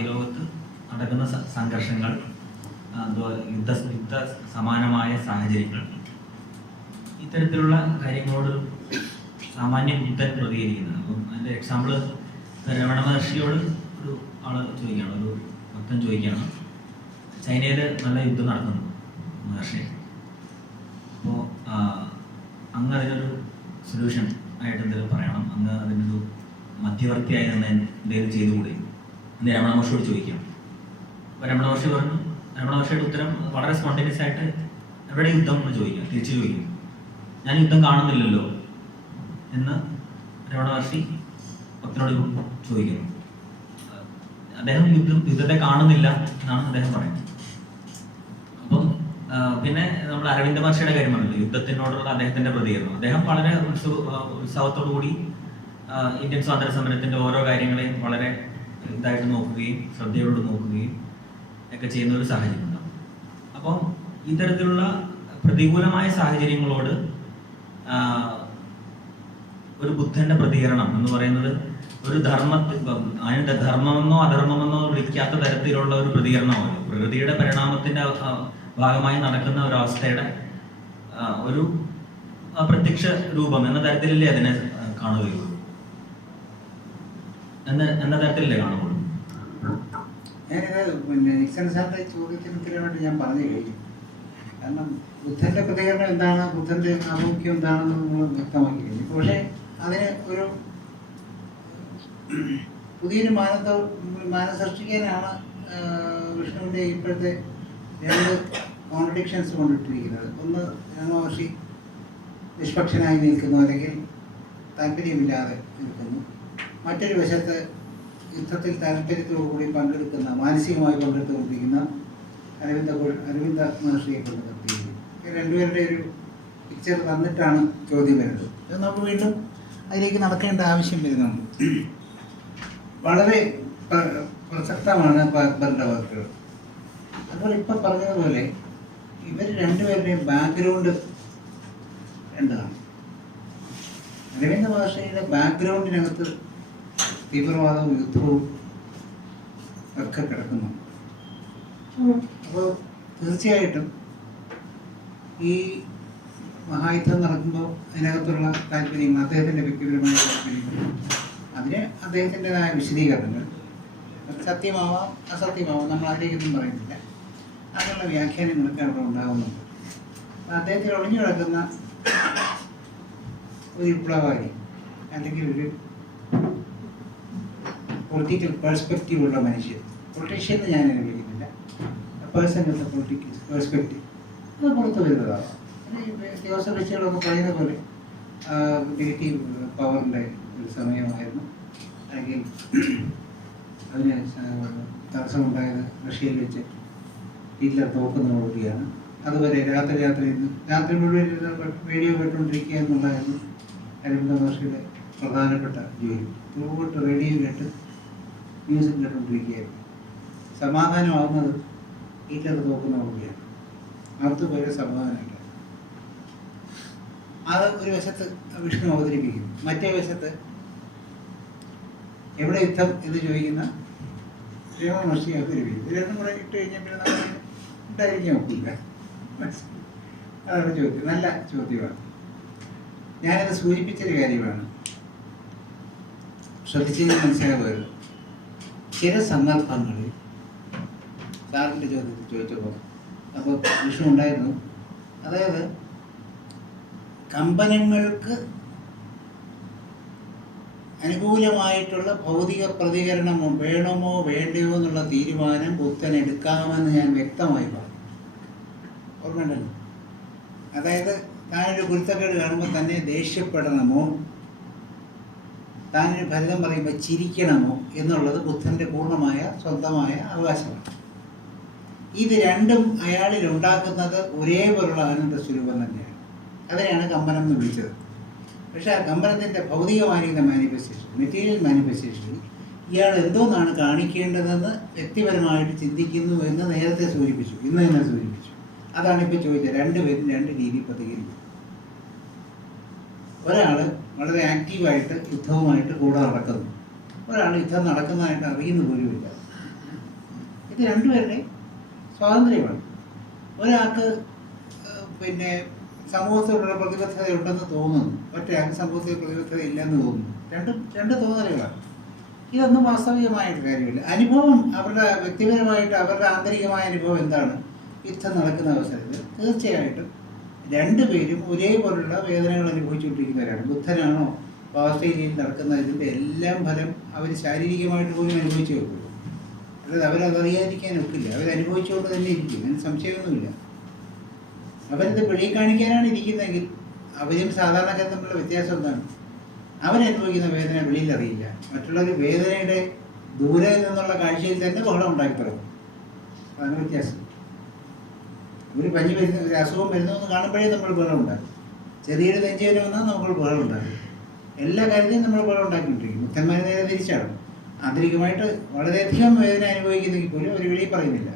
ബാഹ്യ ലോകത്ത് നടക്കുന്ന സംഘർഷങ്ങൾ ആ, യുദ്ധ യുദ്ധ സമാനമായ സാഹചര്യങ്ങൾ. ഇത്തരത്തിലുള്ള കാര്യങ്ങളോട് സാമാന്യ ബുദ്ധൻ പ്രതികരിക്കുന്നത്. അപ്പം അതിന്റെ എക്സാമ്പിൾ രമണ മഹർഷിയോട് ഒരു ആൾ ചോദിക്കുകയാണ്. ഒരു ഭക്തൻ ചോദിക്കുകയാണ്. ചൈനയിൽ നല്ല യുദ്ധം നടക്കുന്നു മഹർഷി. അപ്പോൾ അങ്ങ് അതിനൊരു സൊല്യൂഷൻ ആയിട്ട് എന്തെങ്കിലും പറയണം. അങ്ങ് അതിനൊരു മധ്യവർത്തിയായി നിന്ന് എന്തെങ്കിലും ചെയ്തുകൂടെ? എന്ന് രമണ മഹർഷിയോട് ചോദിക്കാം. അപ്പോൾ രമണ പറഞ്ഞു രമണ മഹർഷിയുടെ ഉത്തരം വളരെ സ്പോണ്ടേനിയസ് ആയിട്ട് എവിടെ യുദ്ധം? എന്ന് ചോദിക്കാം. തിരിച്ചു ചോദിക്കും. ഞാൻ യുദ്ധം കാണുന്നില്ലല്ലോ എന്ന് രമണ മഹർഷി ഭക്തനോട് ചോദിക്കുന്നു. അദ്ദേഹം യുദ്ധം യുദ്ധത്തെ കാണുന്നില്ല എന്നാണ് അദ്ദേഹം പറയുന്നത്. അപ്പം പിന്നെ നമ്മൾ അരവിന്ദ മഹർഷിയുടെ കാര്യം പറഞ്ഞല്ലോ യുദ്ധത്തിനോടുള്ള അദ്ദേഹത്തിന്റെ പ്രതികരണം. അദ്ദേഹം വളരെ ഉത്സവ ഉത്സവത്തോടു കൂടി ഇന്ത്യൻ സ്വാതന്ത്ര്യ സമരത്തിന്റെ ഓരോ കാര്യങ്ങളെയും വളരെ ഇതായിട്ട് നോക്കുകയും ശ്രദ്ധയോട് നോക്കുകയും ഒക്കെ ചെയ്യുന്ന ഒരു സാഹചര്യം ഉണ്ടാവും. അപ്പം ഇത്തരത്തിലുള്ള പ്രതികൂലമായ സാഹചര്യങ്ങളോട് ഒരു ബുദ്ധന്റെ പ്രതികരണം എന്ന് പറയുന്നത് ഒരു ധർമ്മ അതിന്റെ ധർമ്മമെന്നോ അധർമ്മമെന്നോ വിളിക്കാത്ത തരത്തിലുള്ള ഒരു പ്രതികരണമാണ് പ്രകൃതിയുടെ പരിണാമത്തിന്റെ ഭാഗമായി നടക്കുന്ന ഒരു അവസ്ഥയുടെ ഒരു പ്രത്യക്ഷ രൂപം എന്ന തരത്തിലല്ലേ അതിനെ കാണുകയുള്ളൂ. എന്ന തരത്തിലല്ലേ കാണുള്ളൂ? ഞാനിത് പിന്നെ ഞാൻ കാരണം ബുദ്ധന്റെ പ്രതികരണം എന്താണ്? ബുദ്ധന്റെ ആഭിമുഖ്യം എന്താണെന്ന് നമ്മൾ വ്യക്തമാക്കി കഴിഞ്ഞു. പക്ഷേ അതിന് ഒരു പുതിയൊരു മാനത്ത മാനം സൃഷ്ടിക്കാനാണ് വിഷ്ണുവിന്റെ ഇപ്പോഴത്തെ രണ്ട് കോൺട്രഡിക്ഷൻസ് കൊണ്ടിട്ടിരിക്കുന്നത്. ഒന്ന് രാമവർഷി നിഷ്പക്ഷനായി നിൽക്കുന്നു അല്ലെങ്കിൽ താല്പര്യമില്ലാതെ നിൽക്കുന്നു. മറ്റൊരു വശത്ത് യുദ്ധത്തിൽ താല്പര്യത്തോടുകൂടി പങ്കെടുക്കുന്ന മാനസികമായി പങ്കെടുത്തുകൊണ്ടിരിക്കുന്ന അരവിന്ദ അരവിന്ദ മഹർഷിയെ കൊണ്ട് ഈ രണ്ടുപേരുടെ ഒരു പിക്ചർ തന്നിട്ടാണ് ചോദ്യം വരുന്നത്. ഇത് നമുക്ക് വീണ്ടും അതിലേക്ക് നടക്കേണ്ട ആവശ്യം വരുന്നുണ്ട്. വളരെ പ്ര- പ്രസക്തമാണ് അക്ബറിന്റെ വർക്കുകൾ അപ്പോൾ ഇപ്പം പറഞ്ഞതുപോലെ ഇവർ രണ്ടുപേരുടെയും ബാക്ക്ഗ്രൗണ്ട് എന്താണ്? അരവിന്ദ മഹർഷിയുടെ ബാക്ക്ഗ്രൗണ്ടിനകത്ത് തീവ്രവാദവും യുദ്ധവും ഒക്കെ കിടക്കുന്നു. അപ്പോൾ തീർച്ചയായിട്ടും ഈ മഹായുദ്ധം നടക്കുമ്പോൾ അതിനകത്തുള്ള താല്പര്യങ്ങൾ അദ്ദേഹത്തിന്റെ വ്യക്തിപരമായ താല്പര്യങ്ങൾ അതിന് അദ്ദേഹത്തിന്റെതായ വിശദീകരണങ്ങൾ. സത്യമാവാം അസത്യമാവാം നമ്മൾ അതിലേക്കൊന്നും പറയുന്നില്ല. അങ്ങനെയുള്ള വ്യാഖ്യാനങ്ങളൊക്കെ അവിടെ ഉണ്ടാകുന്നുണ്ട്. അദ്ദേഹത്തിൽ ഒളിഞ്ഞു കിടക്കുന്ന ഒരു വിപ്ലവകാരി അല്ലെങ്കിൽ ഒരു പൊളിറ്റിക്കൽ പെർസ്പെക്റ്റീവ് ഉള്ള മനുഷ്യൻ. പൊളിറ്റീഷ്യൻ എന്ന് ഞാൻ വിളിക്കുന്നില്ല. പേഴ്സൺ ദ പൊളിറ്റിക്കൽ പെർസ്പെക്റ്റീവ് അത് പുറത്തു വരുന്നതാണ്. ജോസഫ് ഋഷികളൊക്കെ പറയുന്ന പോലെ നെഗറ്റീവ് പവറിന്റെ ഒരു സമയമായിരുന്നു. അല്ലെങ്കിൽ അതിന് തടസ്സമുണ്ടായത് റഷ്യയിൽ വെച്ച് ഹിറ്റ്ലർ തോക്കുന്നതോടുകൂടിയാണ് അതുവരെ രാത്രി രാത്രി ഇന്ന് രാത്രി മുഴുവൻ വീഡിയോ കേട്ടുകൊണ്ടിരിക്കുക എന്നുള്ളതായിരുന്നു അരവിന്ദ മഹർഷിയുടെ പ്രധാനപ്പെട്ട ജോലി. ത്രൂട്ട് റേഡിയോ കേട്ട് മ്യൂസിക് കേട്ടുകൊണ്ടിരിക്കുകയായിരുന്നു സമാധാനമാകുന്നത് ഹിറ്റ്ലർ അവർക്ക് അതുവരെ സമാധാനമില്ല. അത് ഒരു വശത്ത് വിഷ്ണു അവതരിപ്പിക്കുന്നു. മറ്റേ വശത്ത് എവിടെ യുദ്ധം എന്ന് ചോദിക്കുന്ന രമഹർഷി മഹർഷി അവതരിപ്പിക്കുന്നു. രണ്ടും കൂടെ ഇട്ട് കഴിഞ്ഞാൽ പിന്നെ നമ്മൾ ഉണ്ടായിരിക്കാൻ ഒക്കില്ല. അതാണ് ചോദ്യം. നല്ല ചോദ്യമാണ്. ഞാനത് സൂചിപ്പിച്ചൊരു കാര്യമാണ്. ശ്രദ്ധിച്ചതിന് മനസ്സിലാകുന്നത് ചില സന്ദർഭങ്ങളിൽ സാറിന്റെ ചോദ്യത്തിൽ ചോദിച്ചപ്പോൾ അപ്പോൾ വിഷയം ഉണ്ടായിരുന്നു. അതായത് കമ്പനങ്ങൾക്ക് അനുകൂലമായിട്ടുള്ള ഭൗതിക പ്രതികരണം വേണമോ വേണ്ടയോ എന്നുള്ള തീരുമാനം ബുദ്ധൻ എടുക്കാമെന്ന് ഞാൻ വ്യക്തമായി പറഞ്ഞു. ഓർമ്മയുണ്ടല്ലോ? അതായത് താനൊരു കുരുത്തക്കേട് കാണുമ്പോൾ തന്നെ ദേഷ്യപ്പെടണമോ? താനൊരു ഫലിതം പറയുമ്പോൾ ചിരിക്കണമോ എന്നുള്ളത് ബുദ്ധന്റെ പൂർണമായ സ്വന്തമായ അവകാശമാണ് ഇത് രണ്ടും അയാളിൽ ഉണ്ടാക്കുന്നത് ഒരേപോലുള്ള ആനന്ദ സ്വരൂപം തന്നെയാണ്. അതിനെയാണ് കമ്പനം എന്ന് വിളിച്ചത്. പക്ഷേ ആ കമ്പനത്തിന്റെ ഭൗതികമായിരിക്കുന്ന മാനിഫെസ്റ്റേഷൻ മെറ്റീരിയൽ മാനിഫെസ്റ്റേഷനിൽ ഇയാൾ എന്തോന്നാണ് കാണിക്കേണ്ടതെന്ന് വ്യക്തിപരമായിട്ട് ചിന്തിക്കുന്നു എന്ന് നേരത്തെ സൂചിപ്പിച്ചു. ഇന്ന് തന്നെ സൂചിപ്പിച്ചു. അതാണ് ഇപ്പോൾ ചോദിച്ചത്. രണ്ടുപേരും രണ്ട് രീതിയിൽ പ്രതികരിക്കും ഒരാൾ വളരെ ആക്റ്റീവായിട്ട് യുദ്ധവുമായിട്ട് കൂടെ നടക്കുന്നു. ഒരാൾ യുദ്ധം നടക്കുന്നതായിട്ട് അറിയുന്ന പോലുമില്ല. ഇത് രണ്ടുപേരുടെ സ്വാതന്ത്ര്യമാണ്. ഒരാൾക്ക് പിന്നെ സമൂഹത്തോടുള്ള പ്രതിബദ്ധത ഉണ്ടെന്ന് തോന്നുന്നു. മറ്റൊരാൾക്ക് സമൂഹത്തിൽ പ്രതിബദ്ധത ഇല്ലെന്ന് തോന്നുന്നു. രണ്ടും രണ്ട് തോന്നലുകളാണ്. ഇതൊന്നും വാസ്തവികമായിട്ട് കാര്യമില്ല. അനുഭവം അവരുടെ വ്യക്തിപരമായിട്ട് അവരുടെ ആന്തരികമായ അനുഭവം എന്താണ്? യുദ്ധം നടക്കുന്ന അവസരത്തിൽ തീർച്ചയായിട്ടും രണ്ടുപേരും ഒരേപോലുള്ള വേദനകൾ അനുഭവിച്ചുകൊണ്ടിരിക്കുന്നവരാണ്. ബുദ്ധനാണോ പാവസ്ഥയിൽ നടക്കുന്ന ഇതിന്റെ എല്ലാം ഫലം അവർ ശാരീരികമായിട്ട് പോലും അനുഭവിച്ചു വെക്കുള്ളൂ അതായത് അവരതറിയാതിരിക്കാൻ ഒക്കില്ല. അവരനുഭവിച്ചുകൊണ്ട് തന്നെ ഇരിക്കും. അതിന് സംശയമൊന്നുമില്ല. അവരിത് വെളിയിൽ കാണിക്കാനാണ് ഇരിക്കുന്നതെങ്കിൽ അവരും സാധാരണക്കാരും തമ്മിലുള്ള വ്യത്യാസം എന്താണ്? അവരനുഭവിക്കുന്ന വേദന വെളിയിൽ അറിയില്ല മറ്റുള്ളവർ വേദനയുടെ ദൂരെ നിന്നുള്ള കാഴ്ചയിൽ തന്നെ ബഹളം ഉണ്ടാക്കി തുടങ്ങും അതാണ് വ്യത്യാസം. ഒരു പനി വരുന്ന ഒരു അസുഖം വരുന്നു എന്ന് കാണുമ്പോഴേ നമ്മൾ ബഹളം ഉണ്ടാക്കും. ചെറിയൊരു വരെ വന്നാൽ നമ്മൾ ബഹളം ഉണ്ടാക്കും. എല്ലാ കാര്യത്തിലും നമ്മൾ ബഹളം ഉണ്ടാക്കിക്കൊണ്ടിരിക്കും. മുത്തന്മാരെ നേരെ തിരിച്ചാണ് ആന്തരികമായിട്ട് വളരെയധികം വേദന അനുഭവിക്കുന്നെങ്കിൽ പോലും അവർ വെളിയിൽ പറയുന്നില്ല.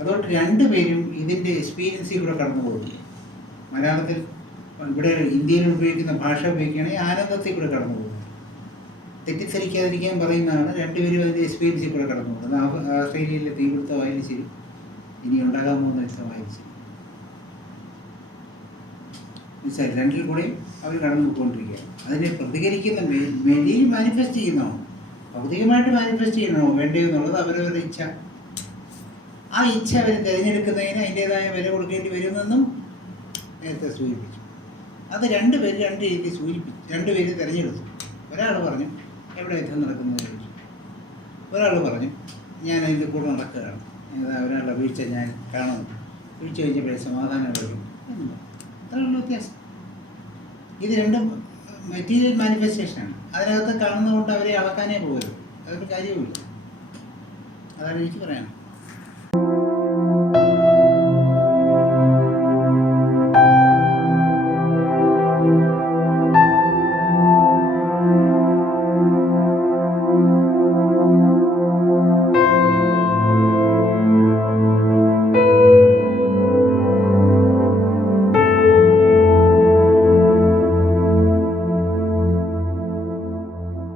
അതുകൊണ്ട് രണ്ടുപേരും ഇതിന്റെ എക്സ്പീരിയൻസിൽ കൂടെ കടന്നു പോകുന്നു. മലയാളത്തിൽ ഇവിടെ ഇന്ത്യയിൽ ഉപയോഗിക്കുന്ന ഭാഷ ഉപയോഗിക്കുകയാണെങ്കിൽ ആനന്ദത്തിൽ കൂടെ കടന്നു പോകുന്നു. തെറ്റിദ്ധരിക്കാതിരിക്കാൻ പറയുന്നതാണ് രണ്ടുപേരും അതിന്റെ എക്സ്പീരിയൻസിൽ കൂടെ കടന്നു പോകുന്നത്. ആസ്ട്രേലിയയിലെ തീപിടുത്തമായാലും ശരി. ഇനി ഉണ്ടാകാൻ പോകുന്ന ശരി മനസ്സിലായി രണ്ടിൽ കൂടെ അവർ കടന്നു പോയിക്കൊണ്ടിരിക്കുകയാണ് അതിനെ പ്രതികരിക്കുന്ന വെളിയിൽ മാനിഫെസ്റ്റ് ചെയ്യുന്നോ ഭൗതികമായിട്ട് മാനിഫെസ്റ്റ് ചെയ്യണോ വേണ്ടയോ എന്നുള്ളത് അവരവരുടെ ഇച്ഛ. ആ ഇച്ഛ അവർ തിരഞ്ഞെടുക്കുന്നതിന് അതിന്റെതായ വില കൊടുക്കേണ്ടി വരുമെന്നും നേരത്തെ സൂചിപ്പിച്ചു. അത് രണ്ട് പേര് രണ്ട് രീതിയിൽ സൂചിപ്പിച്ചു. രണ്ട് പേര് തിരഞ്ഞെടുത്തു. ഒരാൾ പറഞ്ഞു എവിടെ യുദ്ധം നടക്കുന്നത്? ചോദിച്ചു. ഒരാൾ പറഞ്ഞു ഞാൻ അതിന്റെ കൂടെ നടക്കുകയാണ്. ഒരാളുടെ വീഴ്ച ഞാൻ കാണുന്നു വീഴ്ച കഴിഞ്ഞപ്പോഴേ സമാധാനം വരും അത്രയുള്ള വ്യത്യാസം. ഇത് രണ്ടും മെറ്റീരിയൽ മാനിഫെസ്റ്റേഷനാണ് അതിനകത്ത് കാണുന്നതുകൊണ്ട് അവരെ അളക്കാനേ പോകരുത്. അതൊരു കാര്യവുമില്ല. അതാണ് എനിക്ക് പറയാനുള്ളത്.